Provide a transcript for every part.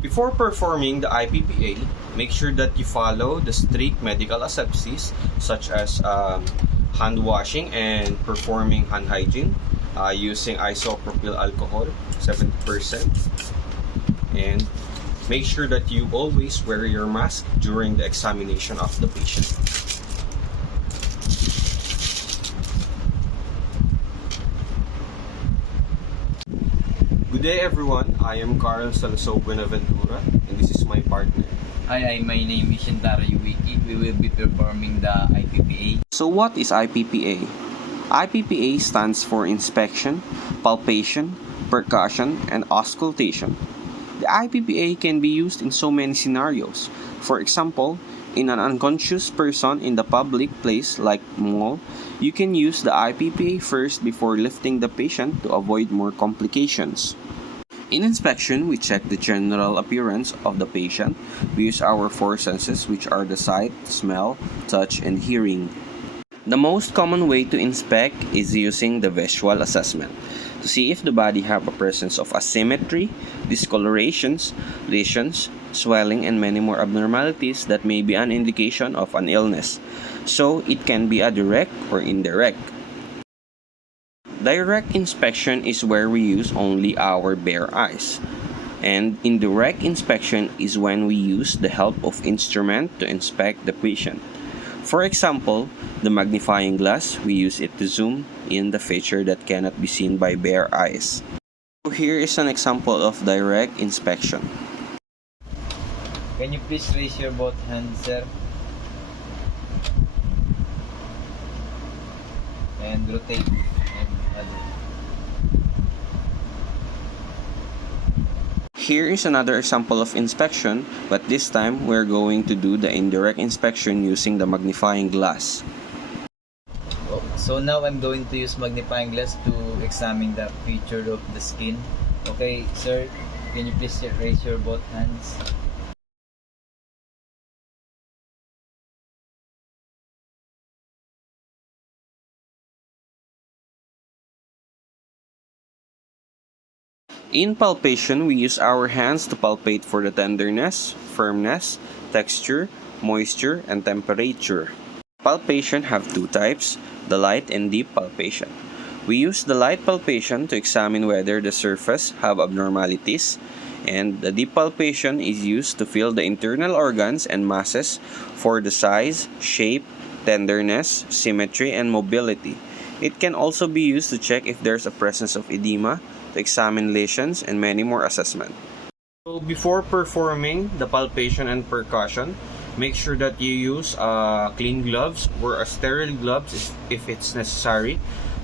Before performing the IPPA, make sure that you follow the strict medical asepsis such as hand washing and performing hand hygiene using isopropyl alcohol 70%, and make sure that you always wear your mask during the examination of the patient. Good day everyone, I am Carl Salso Buenaventura and this is my partner. Hi, my name is Shintaro Yuiki. We will be performing the IPPA. So what is IPPA? IPPA stands for inspection, palpation, percussion, and auscultation. The IPPA can be used in so many scenarios. For example, in an unconscious person in the public place like mall, you can use the IPPA first before lifting the patient to avoid more complications. In inspection, we check the general appearance of the patient. We use our four senses, which are the sight, smell, touch, and hearing. The most common way to inspect is using the visual assessment to see if the body have a presence of asymmetry, discolorations, lesions, swelling, and many more abnormalities that may be an indication of an illness. So it can be a direct or indirect. Direct inspection is where we use only our bare eyes. And indirect inspection is when we use the help of instrument to inspect the patient. For example, the magnifying glass, we use it to zoom in the feature that cannot be seen by bare eyes. So here is an example of direct inspection. Can you please raise your both hands, sir? And rotate. Here is another example of inspection, but this time we're going to do the indirect inspection using the magnifying glass. So now I'm going to use magnifying glass to examine the feature of the skin. Okay, sir, can you please raise your both hands? In palpation, we use our hands to palpate for the tenderness, firmness, texture, moisture, and temperature. Palpation have two types, the light and deep palpation. We use the light palpation to examine whether the surface have abnormalities, and the deep palpation is used to feel the internal organs and masses for the size, shape, tenderness, symmetry, and mobility. It can also be used to check if there's a presence of edema, to examine lesions, and many more assessments. So before performing the palpation and percussion, make sure that you use clean gloves or a sterile gloves if it's necessary.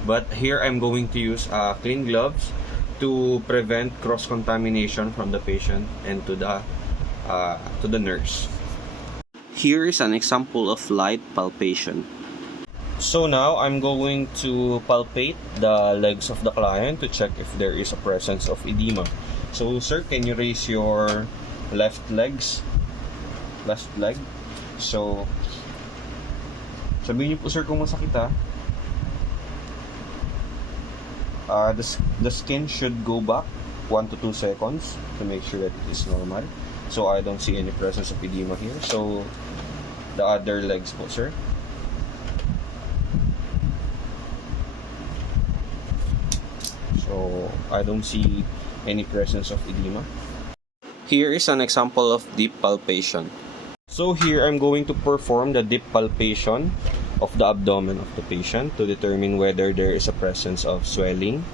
But here I'm going to use clean gloves to prevent cross-contamination from the patient and to the nurse. Here is an example of light palpation. So now I'm going to palpate the legs of the client to check if there is a presence of edema. So sir, can you raise your left leg? So sabihin niyo po sir kung masakit ha. The skin should go back 1 to 2 seconds to make sure that it is normal. So I don't see any presence of edema here. So the other legs po sir. So I don't see any presence of edema. Here is an example of deep palpation. So here I'm going to perform the deep palpation of the abdomen of the patient to determine whether there is a presence of swelling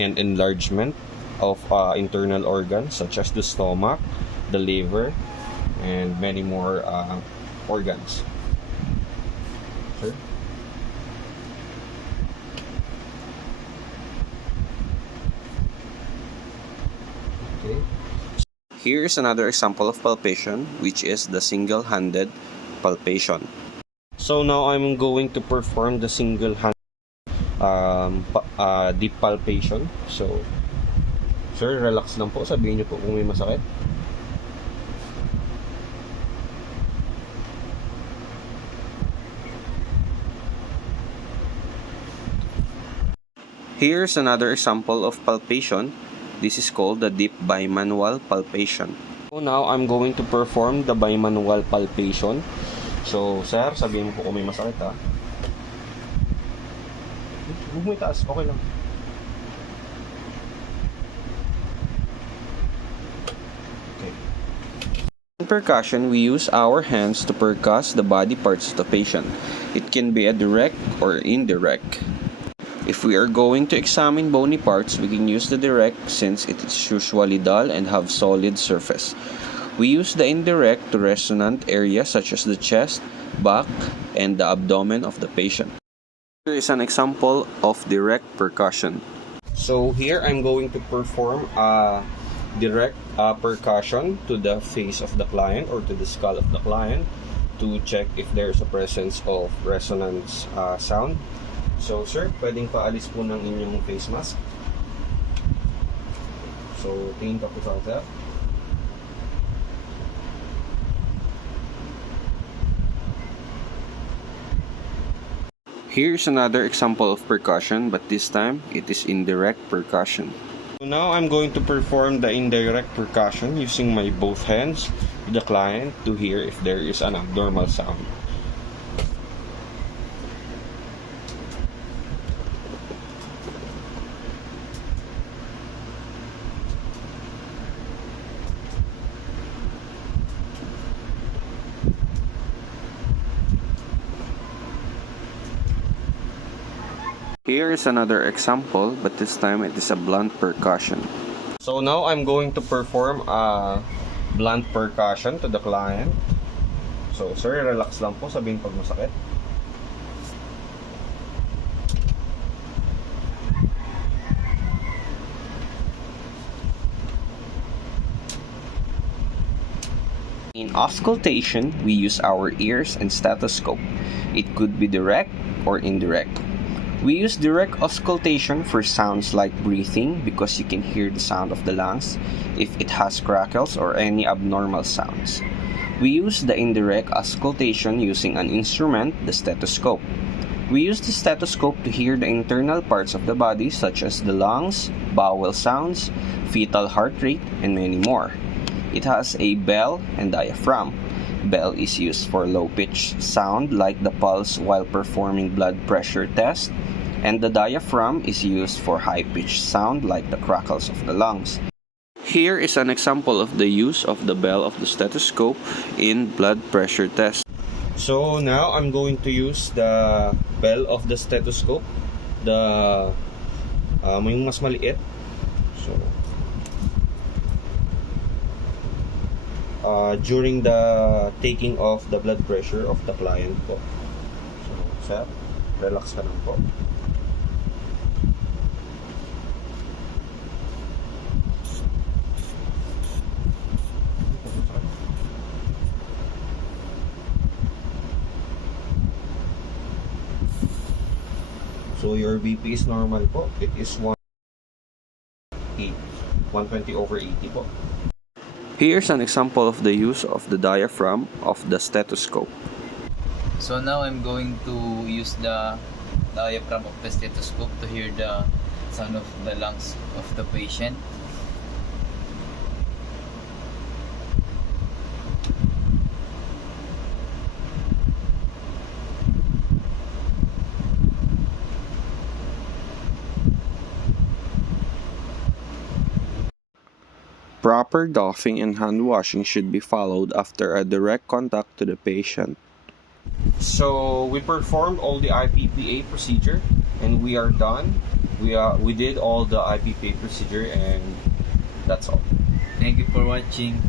and enlargement of internal organs such as the stomach, the liver, and many more organs. Sure. Here is another example of palpation, which is the single-handed palpation. So now I'm going to perform the single-handed deep palpation. So, sir, relax lang po. Sabihin niyo po kung may masakit. Here's another example of palpation. This is called the deep bimanual palpation. So So now I'm going to perform the bimanual palpation. So, sir, sabihin mo po kung may masakit ha. Huwag mo itaas, okay lang. Okay. In percussion, we use our hands to percuss the body parts of the patient. It can be a direct or indirect. If we are going to examine bony parts, we can use the direct since it is usually dull and have solid surface. We use the indirect to resonant areas such as the chest, back, and the abdomen of the patient. Here is an example of direct percussion. So here I'm going to perform a direct percussion to the face of the client or to the skull of the client to check if there's a presence of resonance sound. So sir, pwedeng paalis po ng inyong face mask. So tingin ka po sa sir. Here's another example of percussion, but this time it is indirect percussion. So now I'm going to perform the indirect percussion using my both hands to the client to hear if there is an abnormal sound. Here is another example, but this time it is a blunt percussion. So now I'm going to perform a blunt percussion to the client. So sir, relax lang po, sabihin pag masakit. In auscultation, we use our ears and stethoscope. It could be direct or indirect. We use direct auscultation for sounds like breathing because you can hear the sound of the lungs if it has crackles or any abnormal sounds. We use the indirect auscultation using an instrument, the stethoscope. We use the stethoscope to hear the internal parts of the body such as the lungs, bowel sounds, fetal heart rate, and many more. It has a bell and diaphragm. Bell is used for low-pitched sound like the pulse while performing blood pressure test, and the diaphragm is used for high-pitched sound like the crackles of the lungs. Here is an example of the use of the bell of the stethoscope in blood pressure test. So now I'm going to use the bell of the stethoscope, the yung mas maliit. So during the taking of the blood pressure of the client po. So, sir, relax ka lang po. So, your BP is normal po. It is 120 over 80 po. Here's an example of the use of the diaphragm of the stethoscope. So now I'm going to use the diaphragm of the stethoscope to hear the sound of the lungs of the patient. Proper doffing and hand washing should be followed after a direct contact to the patient. So we performed all the IPPA procedure and we are done. We did all the IPPA procedure and that's all. Thank you for watching.